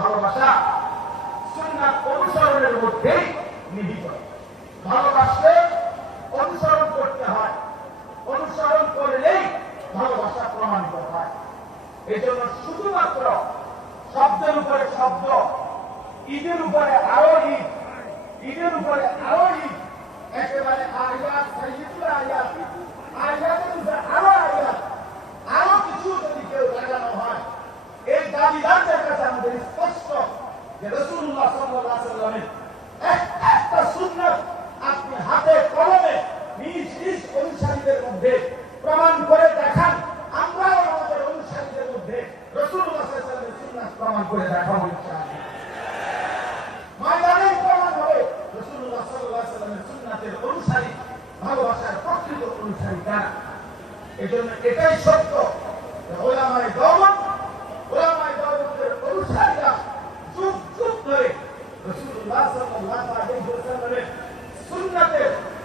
ভালোবাসা সুন্নাত অনুসরণের মধ্যেই নিহিত। ভালোবাসলে অনুসরণ করতে হয়, অনুসরণ করলেই ভালোবাসা প্রমাণিত হয়। এই জন্য শুধুমাত্র শব্দের উপরে শব্দ, ঈদের উপরে আরো ঈদ, ঈদের উপরে আরো ঈদ, একেবারে আয়াত সাইয়্যিদুল আয়াত, আয়াতের উপরে আরো আয়াত, আরো কিছু যদি কেউ লাগানো হয়, এই দাবিদারদের কাছে আমাদের স্পষ্ট যে রাসূলুল্লাহ সাল্লাল্লাহু আলাইহি ওয়াসাল্লামের একটা সুন্নাত আপনি হাতে কলমে নিজ নিজ অনুসারীদের মধ্যে প্রমাণ করে দেখান। আমরাও আমাদের অনুসারীদের মধ্যে রাসূলুল্লাহ সাল্লাল্লাহু আলাইহি ওয়াসাল্লামের সুন্নাত প্রমাণ করে দেখাবো ইনশাআল্লাহ। ময়দানে প্রমাণ হবে রাসূলুল্লাহ সাল্লাল্লাহু আলাইহি ওয়াসাল্লামের সুন্নাতের অনুসারী, ভালোবাসার প্রকৃত অনুসারী কারা। এজন্য এটাই সত্য যে উলামায়ে দেওবন্দ, উলামায়ে দেওবন্দের অনুসারীরা যুগ যুগ ধরে রাসূলুল্লাহ সাল্লাল্লাহু আলাইহি ওয়াসাল্লামের